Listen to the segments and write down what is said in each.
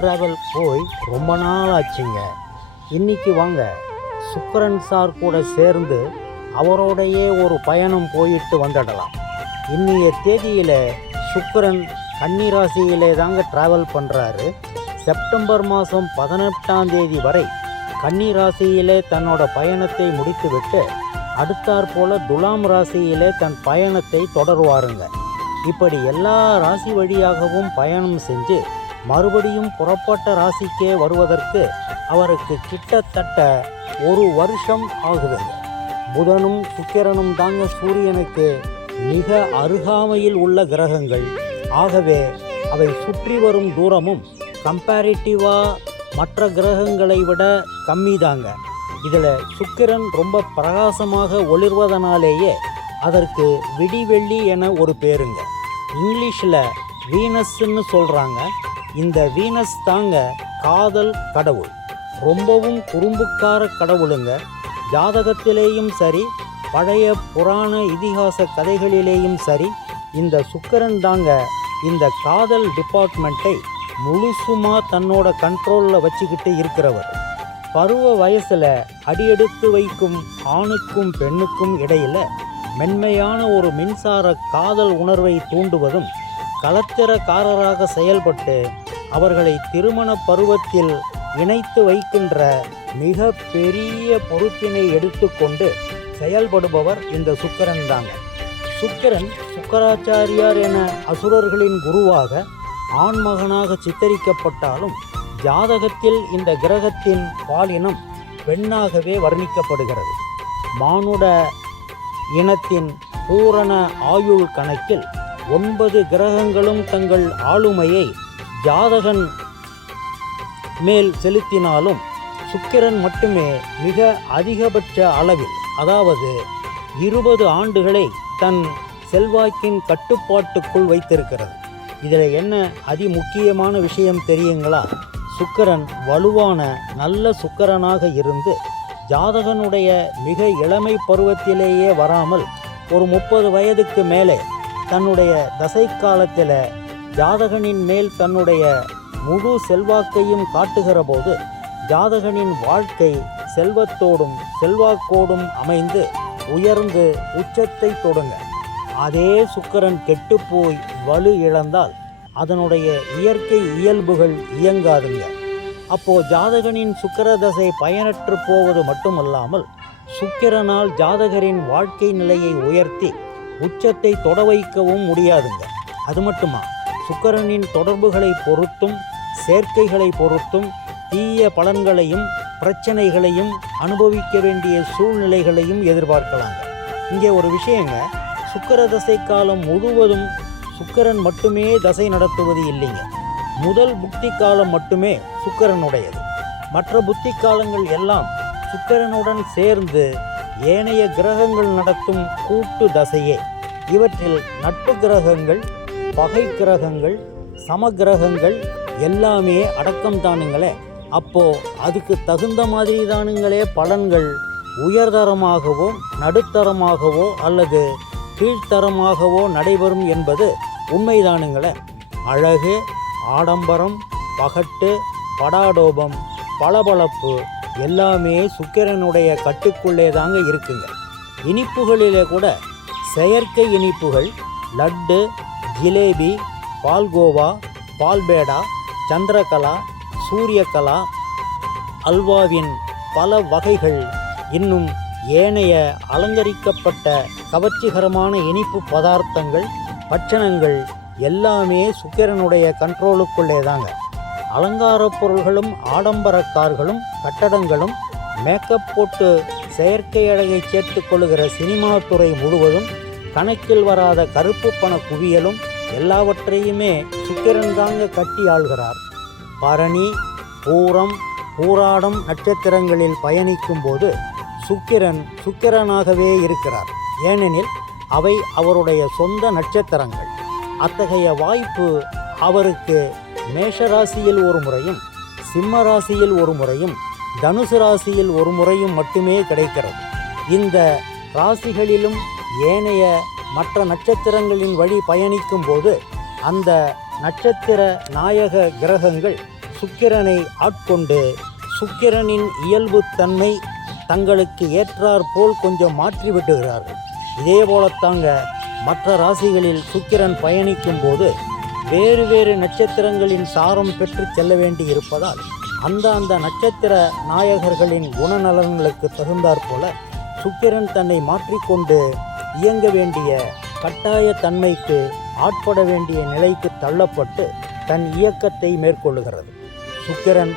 Travel போய் ரொம்ப நாள் ஆச்சுங்க இன்னைக்கு வாங்க. சுக்கரன் சார் கூட சேர்ந்து அவரோடையே ஒரு பயணம் போயிட்டு வந்துடலாம். இன்றைய தேதியில் சுக்கரன் கன்னிராசியிலே தாங்க ட்ராவல் பண்ணுறாரு செப்டம்பர் மாதம் பதினெட்டாம் தேதி வரை கன்னிராசியிலே தன்னோட பயணத்தை முடித்துவிட்டு அடுத்தாற் போல துலாம் ராசியிலே தன் பயணத்தை தொடருவாருங்க. இப்படி எல்லா ராசி வழியாகவும் பயணம் செஞ்சு மறுபடியும் புறப்பட்ட ராசிக்கே வருவதற்கு அவருக்கு கிட்டத்தட்ட ஒரு வருஷம் ஆகுதுங்க புதனும் சுக்கிரனும் தாங்க சூரியனுக்கு மிக அருகாமையில் உள்ள கிரகங்கள். ஆகவே அவை சுற்றி வரும் தூரமும் கம்பேரிட்டிவாக மற்ற கிரகங்களை விட கம்மி தாங்க இதில் சுக்கிரன் ரொம்ப பிரகாசமாக ஒளிர்வதனாலேயே அதற்கு விடிவெள்ளி என ஒரு பேருங்க. இங்கிலீஷில் வீனஸ்ன்னு சொல்கிறாங்க இந்த வீனஸ் தாங்க காதல் கடவுள். ரொம்பவும் குறும்புக்கார கடவுளுங்க. ஜாதகத்திலேயும் சரி பழைய புராண இதிகாச கதைகளிலேயும் சரி இந்த சுக்கரன் தாங்க இந்த காதல் டிபார்ட்மெண்ட்டை முழுசுமா தன்னோட கண்ட்ரோலில் வச்சுக்கிட்டு இருக்கிறவர். பருவ வயசில் அடியெடுத்து வைக்கும் ஆணுக்கும் பெண்ணுக்கும் இடையில் மென்மையான ஒரு மின்சார காதல் உணர்வை தூண்டுவதும் கலத்திரக்காரராக செயல்பட்டு அவர்களை திருமண பருவத்தில் இணைத்து வைக்கின்ற மிக பெரிய பொறுப்பினை எடுத்துக்கொண்டு செயல்படுபவர் இந்த சுக்கரன் தாங்க. சுக்கிரன் சுக்கராச்சாரியார் என அசுரர்களின் குருவாக ஆண்மகனாக சித்தரிக்கப்பட்டாலும் ஜாதகத்தில் இந்த கிரகத்தின் பாலினம் பெண்ணாகவே வர்ணிக்கப்படுகிறது. மானுட இனத்தின் பூரண ஆயுள் கணக்கில் ஒன்பது கிரகங்களும் தங்கள் ஆளுமையை ஜாதகன் மேல் செலுத்தினாலும் சுக்கிரன் மட்டுமே மிக அதிகபட்ச அளவில் அதாவது இருபது ஆண்டுகளை தன் செல்வாக்கின் கட்டுப்பாட்டுக்குள் வைத்திருக்கிறது. இதில் என்ன அதி முக்கியமான விஷயம் தெரியுங்களா? சுக்கிரன் வலுவான நல்ல சுக்கரனாக இருந்து ஜாதகனுடைய மிக இளமை பருவத்திலேயே வராமல் ஒரு முப்பது வயதுக்கு மேலே தன்னுடைய தசை காலத்தில் ஜாதகனின் மேல் தன்னுடைய முழு செல்வாக்கையும் காட்டுகிற போது ஜாதகனின் வாழ்க்கை செல்வத்தோடும் செல்வாக்கோடும் அமைந்து உயர்ந்து உச்சத்தை தொடங்க. அதே சுக்கிரன் கெட்டுப்போய் வலு இழந்தால் அதனுடைய இயற்கை இயல்புகள் இயங்காதுங்க. அப்போ ஜாதகனின் சுக்கர தசை பயனற்று போவது மட்டுமல்லாமல் சுக்கிரனால் ஜாதகரின் வாழ்க்கை நிலையை உயர்த்தி உச்சத்தை தொட வைக்கவும் முடியாதுங்க. அது மட்டுமா? சுக்கரனின் தொடர்புகளை பொறுத்தும் சேர்க்கைகளை பொறுத்தும் தீய பலன்களையும் பிரச்சனைகளையும் அனுபவிக்க வேண்டிய சூழ்நிலைகளையும் எதிர்பார்க்கலாங்க இங்கே ஒரு விஷயங்க சுக்கர தசை காலம் முழுவதும் சுக்கரன் மட்டுமே தசை நடத்துவது இல்லைங்க. முதல் புத்தி காலம் மட்டுமே சுக்கரனுடையது. மற்ற புத்தி காலங்கள் எல்லாம் சுக்கரனுடன் சேர்ந்து ஏனைய கிரகங்கள் நடத்தும் கூட்டு தசையே. இவற்றில் நட்பு கிரகங்கள் பகை கிரகங்கள் சமகிரகங்கள் எல்லாமே அடக்கம் தானுங்களே அப்போ அதுக்கு தகுந்த மாதிரி தானுங்களே பலன்கள். உயர்தரமாகவோ நடுத்தரமாகவோ அல்லது கீழ்த்தரமாகவோ நடைபெறும் என்பது உண்மைதானுங்களே. அழகு ஆடம்பரம் பகட்டு படாடோபம் பளபளப்பு எல்லாமே சுக்கிரனுடைய கட்டுக்குள்ளே தாங்க இருக்குங்க. இனிப்புகளிலே கூட செயற்கை இனிப்புகள் லட்டு ஜிலேபி பால்கோவா பால்பேடா சந்திரகலா சூரியகலா அல்வாவின் பல வகைகள். இன்னும் ஏனைய அலங்கரிக்கப்பட்ட கவர்ச்சிகரமான இனிப்பு பதார்த்தங்கள் பட்சணங்கள் எல்லாமே சுக்கிரனுடைய கண்ட்ரோலுக்குள்ளே தாங்க அலங்கார பொருள்களும் ஆடம்பர கார்களும் கட்டடங்களும் மேக்கப் போட்டு செயற்கை அழகை சேர்த்து கொள்ளுகிற சினிமா துறை முழுவதும் கணக்கில் வராத கருப்பு பண குவியலும் எல்லாவற்றையுமே சுக்கிரன் தாங்க கட்டி ஆள்கிறார். பரணி பூரம் பூராடம் நட்சத்திரங்களில் பயணிக்கும் போது சுக்கிரன் சுக்கிரனாகவே இருக்கிறார். ஏனெனில் அவை அவருடைய சொந்த நட்சத்திரங்கள். அத்தகைய வாய்ப்பு அவருக்கு மேஷராசியில் ஒரு முறையும் சிம்ம ராசியில் ஒரு முறையும் தனுசு ராசியில் ஒரு முறையும் மட்டுமே கிடைக்கிறது. இந்த ராசிகளிலும் ஏனைய மற்ற நட்சத்திரங்களின் வழி பயணிக்கும் போது அந்த நட்சத்திர நாயக கிரகங்கள் சுக்கிரனை ஆட்கொண்டு சுக்கிரனின் இயல்பு தன்மை தங்களுக்கு ஏற்றாற்போல் கொஞ்சம் மாற்றி விட்டுகிறார்கள். இதே போலத்தாங்க மற்ற ராசிகளில் சுக்கிரன் பயணிக்கும் போது வேறு வேறு நட்சத்திரங்களின் சாரம் பெற்று செல்ல வேண்டி இருப்பதால் அந்த அந்த நட்சத்திர நாயகர்களின் குணநலன்களுக்கு தகுந்தாற்போல சுக்கிரன் தன்னை மாற்றிக்கொண்டு இயங்க வேண்டிய கட்டாய தன்மைக்கு ஆட்பட வேண்டிய நிலைக்கு தள்ளப்பட்டு தன் இயக்கத்தை மேற்கொள்ளுகிறது. சுக்கிரன்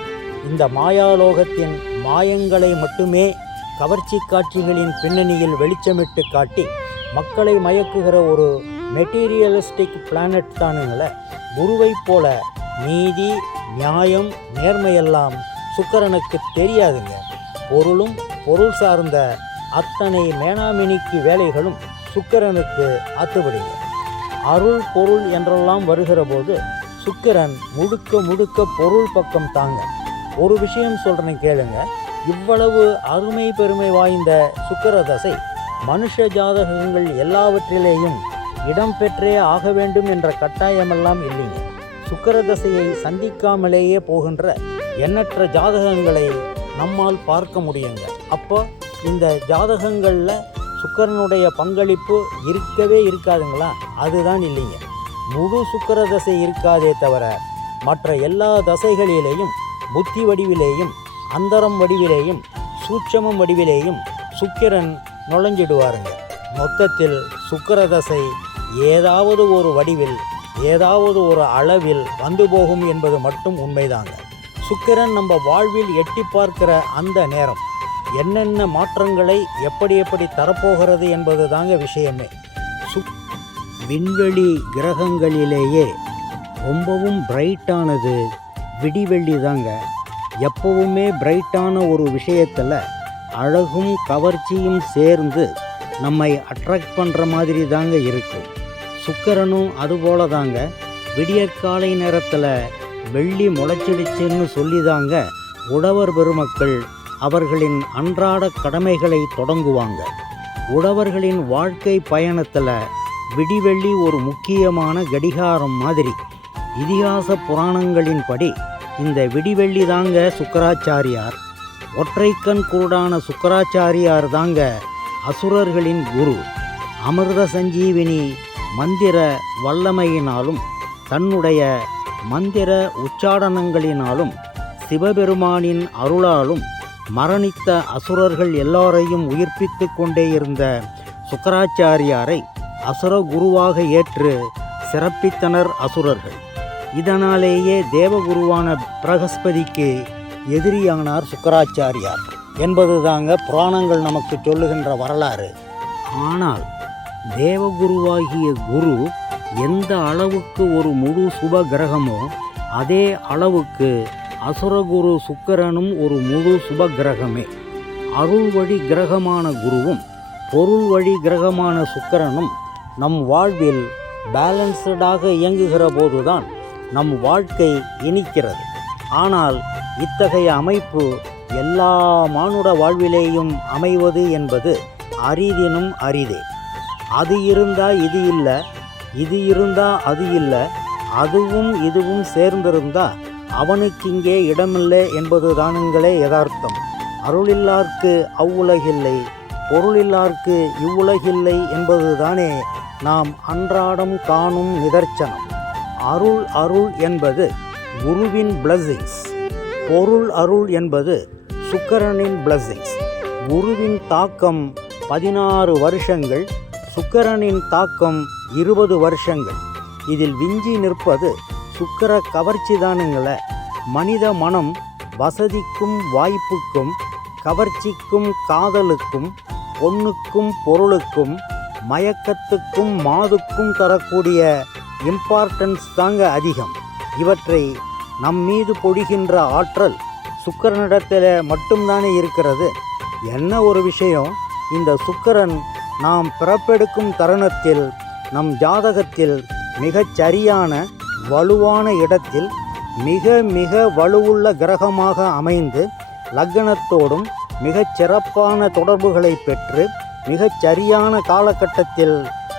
இந்த மாயாலோகத்தின் மாயங்களை மட்டுமே கவர்ச்சி காட்சிகளின் பின்னணியில் வெளிச்சமிட்டு காட்டி மக்களை மயக்குகிற ஒரு மெட்டீரியலிஸ்டிக் பிளானட் தானுங்கள குருவைப் போல நீதி நியாயம் நேர்மையெல்லாம் சுக்கிரனுக்கு தெரியாதுங்க. பொருளும் பொருள் சார்ந்த அத்தனை மேனாமினிக்கு வேலைகளும் சுக்கிரனுக்கு ஆத்துவிடுங்க அருள் பொருள் என்றெல்லாம் வருகிற போது சுக்கிரன் முழுக்க முழுக்க பொருள் பக்கம் தாங்க. ஒரு விஷயம் சொல்கிறேன் கேளுங்க. இவ்வளவு அருமை பெருமை வாய்ந்த சுக்கிர தசை மனுஷ ஜாதகங்கள் எல்லாவற்றிலேயும் இடம் பெற்றே ஆக வேண்டும் என்ற கட்டாயமெல்லாம் இல்லைங்க. சுக்கர தசையை சந்திக்காமலேயே போகின்ற எண்ணற்ற ஜாதகங்களை நம்மால் பார்க்க முடியுங்க. அப்போ இந்த ஜாதகங்களில் சுக்கிரனுடைய பங்களிப்பு இருக்கவே இருக்காதுங்களா? அதுதான் இல்லைங்க. முழு சுக்கிர தசை இருக்காதே தவிர மற்ற எல்லா தசைகளிலேயும் புத்தி வடிவிலேயும் அந்தரம் வடிவிலேயும் சூட்சமம் வடிவிலேயும் சுக்கிரன் நுழைஞ்சிடுவாருங்க. மொத்தத்தில் சுக்கர தசை ஏதாவது ஒரு வடிவில் ஏதாவது ஒரு அளவில் வந்து போகும் என்பது மட்டும் உண்மைதாங்க. சுக்கிரன் நம்ம வாழ்வில் எட்டி பார்க்கிற அந்த நேரம். என்னென்ன மாற்றங்களை எப்படி எப்படி தரப்போகிறது என்பது தாங்க விஷயமே. சு விண்வெளி கிரகங்களிலேயே ரொம்பவும் பிரைட்டானது விடிவெள்ளி தாங்க. எப்பவுமே பிரைட்டான ஒரு விஷயத்தில் அழகும் கவர்ச்சியும் சேர்ந்து நம்மை அட்ராக்ட் பண்ணுற மாதிரி தாங்க இருக்கும் சுக்கரனும் அதுபோல தாங்க. விடியற்காலை நேரத்தில் வெள்ளி முளைச்சிடுச்சுன்னு சொல்லி தாங்க உழவர் பெருமக்கள் அவர்களின் அன்றாட கடமைகளை தொடங்குவாங்க. உழவர்களின் வாழ்க்கை பயணத்தில் விடிவெள்ளி ஒரு முக்கியமான கடிகாரம் மாதிரி. இதிகாச புராணங்களின்படி இந்த விடிவெள்ளி தாங்க சுக்கராச்சாரியார். ஒற்றைக்கண் குருடான சுக்கராச்சாரியார் தாங்க அசுரர்களின் குரு. அமிர்த சஞ்சீவினி மந்திர வல்லமையினாலும் தன்னுடைய மந்திர உச்சாடனங்களினாலும் சிவபெருமானின் அருளாலும் மரணித்த அசுரர்கள் எல்லாரையும் உயிர்ப்பித்து கொண்டே இருந்த சுக்கராச்சாரியாரை அசுர குருவாக ஏற்று சிறப்பித்தனர் அசுரர்கள். இதனாலேயே தேவகுருவான பிரகஸ்பதிக்கு எதிரியானார் சுக்கராச்சாரியார் என்பது தாங்க புராணங்கள் நமக்கு சொல்லுகின்ற வரலாறு. ஆனால் தேவகுருவாகிய குரு எந்த அளவுக்கு ஒரு முழு சுப கிரகமோ அதே அளவுக்கு அசுரகுரு சுக்கரனும் ஒரு முழு சுப கிரகமே அருள் வழி கிரகமான குருவும் பொருள் வழி கிரகமான சுக்கரனும் நம் வாழ்வில் பேலன்ஸ்டாக இயங்குகிற போதுதான் நம் வாழ்க்கை இனிக்கிறது. ஆனால் இத்தகைய அமைப்பு எல்லா மானுட வாழ்விலேயும் அமைவது என்பது அரிதினும் அரிதே. அது இருந்தால் இது இல்லை இது இருந்தால் அது இல்லை அதுவும் இதுவும் சேர்ந்திருந்தா அவனுக்கு இங்கே இடமில்லை என்பது தானுங்களே யதார்த்தம். அருளில்லார்க்கு அவ்வுலகில்லை பொருளில்லார்க்கு இவ்வுலகில்லை என்பதுதானே நாம் அன்றாடம் காணும் நிதர்சனம். அருள் அருள் என்பது குருவின் பிளஸிங்ஸ் பொருள் அருள் என்பது சுக்கரனின் பிளஸிங்ஸ் குருவின் தாக்கம் பதினாறு வருஷங்கள் சுக்கரனின் தாக்கம் இருபது வருஷங்கள். இதில் விஞ்சி நிற்பது சுக்கர கவர்ச்சிதானுங்களே மனித மனம் வசதிக்கும் வாய்ப்புக்கும் கவர்ச்சிக்கும் காதலுக்கும் பொண்ணுக்கும் பொருளுக்கும் மயக்கத்துக்கும் மாதுக்கும் தரக்கூடிய இம்பார்ட்டன்ஸ் தாங்க அதிகம். இவற்றை நம் மீது பொழிகின்ற ஆற்றல் சுக்கிரனிடத்தில் மட்டும்தானே இருக்கிறது. என்ன ஒரு விஷயம்? இந்த சுக்கரன் நாம் பிறப்பெடுக்கும் தருணத்தில் நம் ஜாதகத்தில் மிகச் சரியான வலுவான இடத்தில் மிக மிக வலுவுள்ள கிரகமாக அமைந்து லக்னத்தோடும் மிகச் சிறப்பான தொடர்புகளை பெற்று மிகச் சரியான காலகட்டத்தில்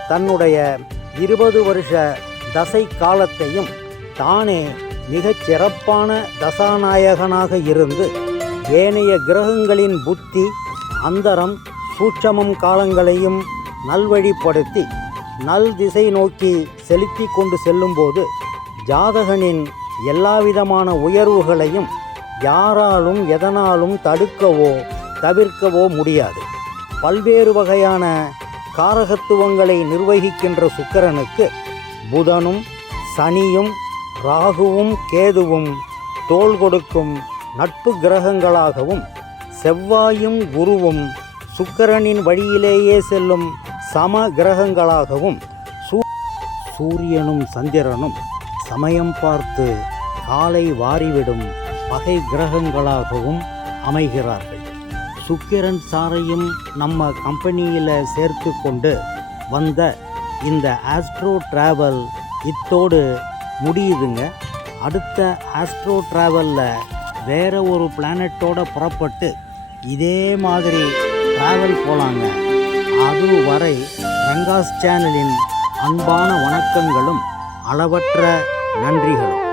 தன்னுடைய இருபது வருஷ தசை காலத்தையும் தானே மிகச் சிறப்பான தசாநாயகனாக இருந்து ஏனைய கிரகங்களின் புத்தி அந்தரம் சூட்சமம் காலங்களையும் நல்வழிப்படுத்தி நல் திசை நோக்கி செலுத்தி கொண்டு செல்லும்போது ஜாதகனின் எல்லாவிதமான உயர்வுகளையும் யாராலும் எதனாலும் தடுக்கவோ தவிர்க்கவோ முடியாது. பல்வேறு வகையான காரகத்துவங்களை நிர்வகிக்கின்ற சுக்கிரனுக்கு புதனும் சனியும் ராகுவும் கேதுவும் தோள் கொடுக்கும் நட்பு கிரகங்களாகவும் செவ்வாயும் குருவும் சுக்கரனின் வழியிலேயே செல்லும் சம கிரகங்களாகவும் சூரியனும் சந்திரனும் சமயம் பார்த்து காலை வாரிவிடும் பகை கிரகங்களாகவும் அமைகிறார்கள். சுக்கிரன் சாரையும் நம்ம கம்பெனியில் சேர்த்து கொண்டு வந்த இந்த ஆஸ்ட்ரோ டிராவல் இத்தோடு முடியுதுங்க. அடுத்த ஆஸ்ட்ரோ டிராவலில் வேற ஒரு பிளானட்டோட புறப்பட்டு இதே மாதிரி டிராவல் போகலாங்க அது வரை ரங்காஸ் சேனலின் அன்பான வணக்கங்களும் அளவற்ற நன்றிகளும்.